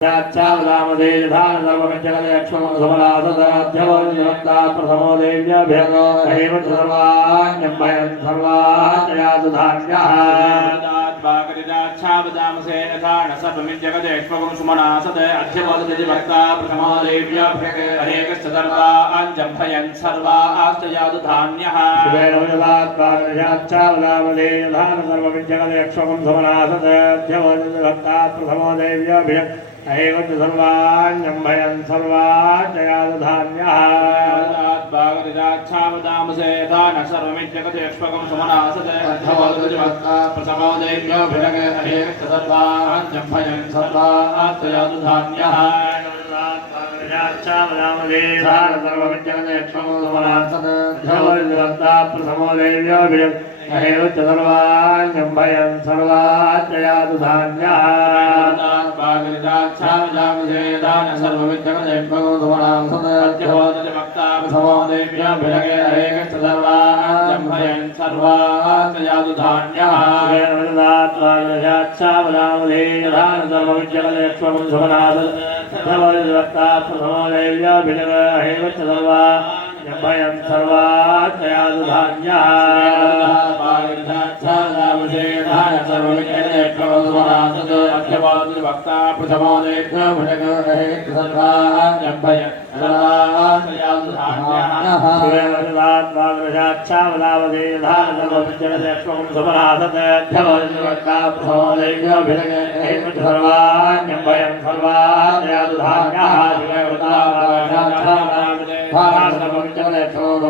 चावलामदे धान सर्वमञ्जलयक्ष्मसमलासदाध्यवोनिवक्ता प्रथमो देव्याभ्यगो हेम सर्वाण्यम्भयन् सर्वाचयातु धान्यः छावदामसे धान सर्वमिञ्जगदेक्ष्मगं सुमनासद अध्यवोदिवक्ता प्रथमो देव्याभ्यगो सर्वाञ्जम्भयन् सर्वाचयातु धान्यः चावलामदे धान सर्वमञ्जलयक्ष्मगं समनासदाध्यवोदिवक्ता प्रथमो देव्याभ्यगो एवं सर्वाण्यम्भयन् सर्वाचयातु धान्यः छावदामसे धान सर्वमिञ्जगदेक्ष्मगं सुमनासद अध्यवोदिवक्ता प्रथमो देव्याभ्यगो सर्वाञ्जम्भयन् सर्वाचयातु धान्यः चावलामदे धान सर्वमञ्जलयक्ष्मगं समनासदाध्यवोदिवक्ता प्रथमो देव्याभ्यगो सर्वाण्यम्भयन् सर्वाचयातु धान्यः छावदामसे धान सर्वमिञ्जगदेक्ष्मगं सुमनासदाध्यवोदिवक्ता प्रथमो देव्याभ्यगो सर्वाञ्जम्भयन् सर्वाचयातु धान्यः चावलामदे धान सर्वमञ्जलयक्ष्मगं समनासदाध्यवोदिवक्ता प्रथमो देव्याभ्यगो सर्वाण्यम्भयन् सर्वाचयातु धान्यः वक्ता प्रथमो देव्याभ्यगो चावलामदे धान सर्वमञ्जलयक्ष्मगं समनासदाध्यवोदिवक्ता प्रथमो देव्याभ्यगो सर्वाण्यम्भयन् सर्वाचयातु धान्यः सर्वमञ्जलयक्ष्मगं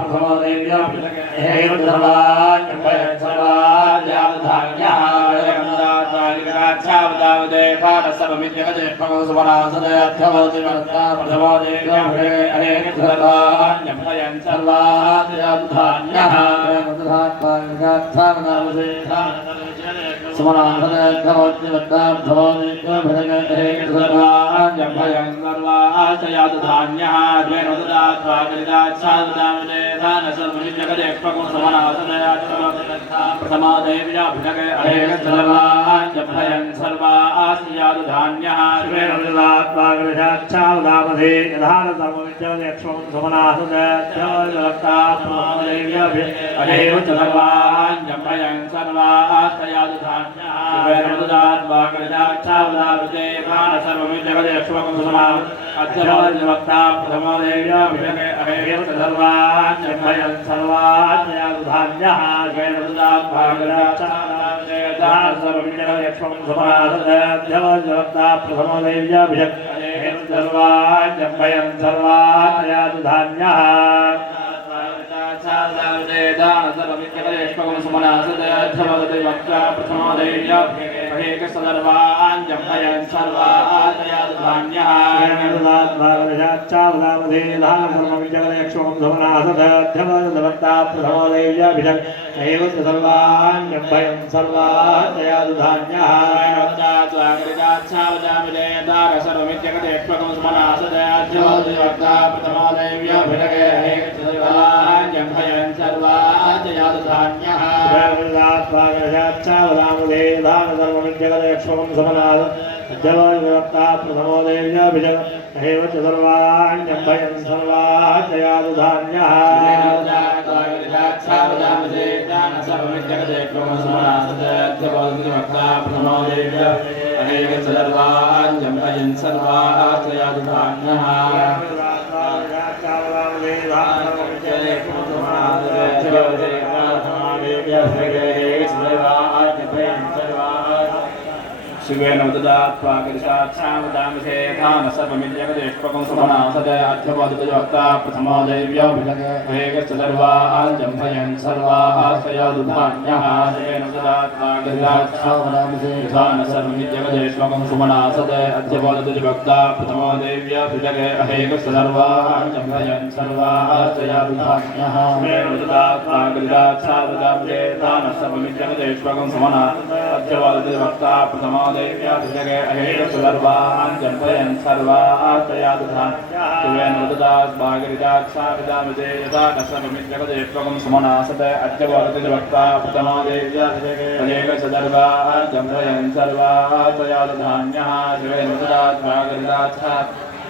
प्रथमो देव्याभ्यगो सर्वाण्यम्भयन् सर्वाचयातु धान्यः छावदामदे धान सर्वमिञ्जगदेक्ष्मगं सुमनासदाध्यवोदिवक्ता प्रथमो देव्याभ्यगो सर्वाण्यम्भयन् सर्वाचयातु धान्यः सुमनासदाध्यवोदिवक्ता प्रथमो देव्याभ्यगो सर्वाण्यम्भयन् सर्वाचयातु धान्यः छावदामदे धान सर्वमिञ्जगदेक्ष्मगं सुमनासदाध्यवोदिवक्ता प्रथमो देव्याभ्यगो सर्वाण्यम्भयन् सर्वाचयातु धान्यः चावलामदे धान सर्वमञ्जलयक्ष्मगं समनासदाध्यवोदिवक्ता प्रथमो देव्याभ्यगो सर्वाण्यम्भयन् सर्वाचयातु धान्यः छावदामदे धान सर्वमिञ्जगदेक्ष्मगं समनासदाध्यवोदिवक्ता प्रथमो देव्याभ्यगो सर्वाण्यम्भयन् सर्वाचयातु धान्यः सर्वमिञ्जलयक्ष्मगं समनासदाध्यवोदिवक्ता प्रथमो देव्याभ्यगो सर्वाण्यम्भयन् सर्वाचयातु धान्यः दान सर्वमिञ्जगदेक्ष्मगं समनासदाध्यवोदिवक्ता प्रथमो देव्याभ्यगो सर्वाण्यम्भयन् सर्वाचयातु धान्यः चावलामदे धान सर्वमिञ्जगदेक्ष्मगं समनासदाध्यवोदिवक्ता प्रथमो देव्याभ्यगो सर्वाण्यम्भयन् सर्वाचयातु धान्यः छावदामदे धान सर्वमिञ्जगदेक्ष्मगं समनासदाध्यवोदिवक्ता प्रथमो देव्याभ्यगो सर्वाण्यम्भयन् सर्वाचयातु धान्यः चावलामदे धान सर्वमिञ्जगदेक्ष्मगं समनासदाध्यवोदिवक्ता प्रथमो देव्याभ्यगो सर्वाण्यम्भयन् सर्वाचयातु धान्यः छावदामदे धान सर्वमिञ्जगदेक्ष्मगं समनासदाध्यवोदिवक्ता प्रथमो देव्याभ्यगो सर्वाण्यम्भयन् सर्वाचयातु धान्यः शिवेन छावदामसे धान सर्वमिञ्जगदेक्ष्मगं समनासदाध्यवोदिवक्ता प्रथमो देव्याभ्यगो सर्वाण्यम्भयन् सर्वाचयातु धान्यः छावदामसे धान सर्वमिञ्जगदेक्ष्मगं समनासदाध्यवोदिवक्ता प्रथमो देव्याभ्यगो सर्वाण्यम्भयन् सर्वाचयातु धान्यः छावदामसे धान सर्वमिञ्जगदेक्ष्मगं समनासदाध्यवोदिवक्ता अध्यवादति वक्ता प्रथमो देव्या भिषगे अहेकसुदर्वान् जम्पयन् सर्वाश्रयादधान्याः शिवेन उददात् भागरिताक्षाभिदामिते यथा दशमित्रगते त्वकं सुमनासते अध्यवादति वक्ता प्रथमो देव्या भिषगे अहेकसुदर्वान् जम्पयन् सर्वाश्रयादधान्याः शिवेन उददात् भागरिताक्षा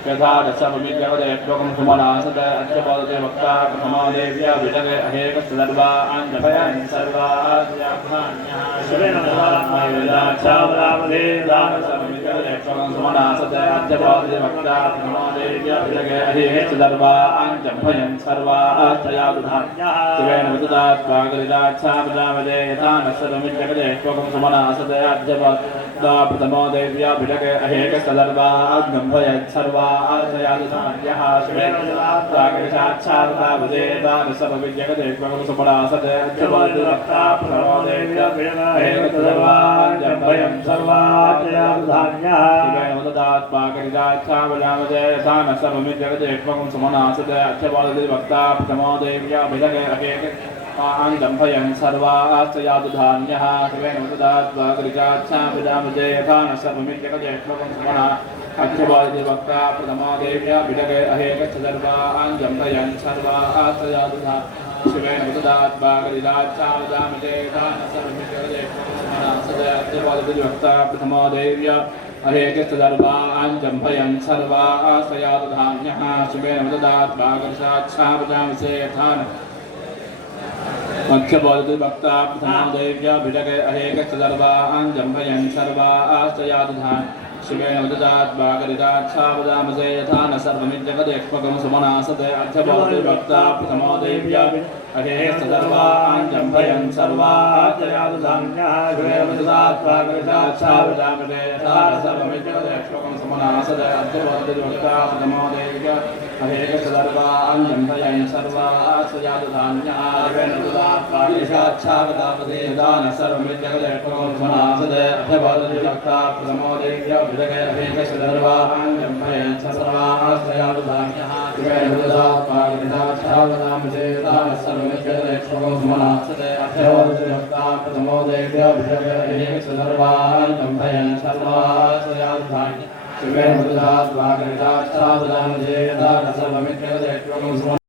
यथा दशमित्रगते त्वकं सुमनासते अध्यवादति वक्ता प्रथमो देव्या भिषगे अहेकसुदर्वान् जम्पयन् सर्वाश्रयादधान्याः शिवेन उददात् भागरिताक्षाभिदामिते यथा दशमित्रगते त्वकं सुमनासते अध्यवादति वक्ता प्रथमो देव्या भिषगे अहेकसुदर्वान् जम्पयन् सर्वाश्रयादधान्याः शिवेन उददात् भागरिताक्षाभिदामिते यथा दशमित्रगते त्वकं सुमनासते अध्यवादति प्रथमो देव्या भिषगे अहेकसुदर्वान् जम्पयन् सर्वाश्रयादधान्याः शिवेन उददात् भागरिताक्षाभिदामिते यथा दशमित्रगते त्वकं सुमनासते अध्यवादति वक्ता प्रथमो देव्या भिषगे अहेकसुदर्वान् जम्पयन् सर्वाश्रयादधान्याः शिवेन उददात् भागरिताक्षाभिदामिते यथा दशमित्रगते त्वकं सुमनासते अध्यवादति वक्ता प्रथमो देव्या भिषगे अहेकसुदर्वान् जम्पयन् सर्वाश्रयादधान्याः शिवेन उददात् भागरिताक्षाभिदामिते यथा दशमित्रगते त्वकं सुमनासते अध्यवादति वक्ता प्रथमो देव्या भिषगे अहेकसुदर्वान् जम्पयन् सर्वाश्रयादधान्याः शिवेन उददात् भागरिताक्षाभिदामिते यथा दशमित्रगते त्वकं सुमनासते अध्यवादति वक्ता प्रथमो देव्या अहेकसुदर्वान् जम्पयन् सर्वाश्रयादधान्याः शिवेन उददात् भागरिताक्षाभिदामिते यथा अध्यवादति वक्ता प्रथमो देव्या भिषगे अहेकसुदर्वान् जम्पयन् सर्वाश्रयादधान्याः शिवेन उददात् भागरिताक्षाभिदामिते यथा दशमित्रगते त्वकं सुमनासते अध्यवादति वक्ता प्रथमो देव्या अहेकसुदर्वान् जम्पयन् सर्वाश्रयादधान्याः शिवेन उददात् भागरिताक्षाभिदामिते यथा दशमित्रगते त्वकं सुमनासते अध्यवादति वक्ता प्रथमो देव्या अहेकसुदर्वान् जम्पयन् सर्वाश्रयादधान्याः शिवेन उददात् भागरिताक्षाभिदामिते यथा दशमित्रगते त्वकं सुमनासते अध्यवादति वक्ता प्रथमो देव्या भिषगे अहेकसुदर्वान् जम्पयन् सर्वाश्रयादधान्याः शिवेन उददात् भागरिताक्षाभिदामिते यथा दशमित्रगते त्वकं सुमनासते अध्यवादति वक्ता प्रथमो देव्या भिषगे अहेकसुदर्वान् जम्पयन् सर्वाश्रयादधान्याः शिवेन उददात् भागरिताक्षाभिदामिते यथा दशमित्रगते त्वकं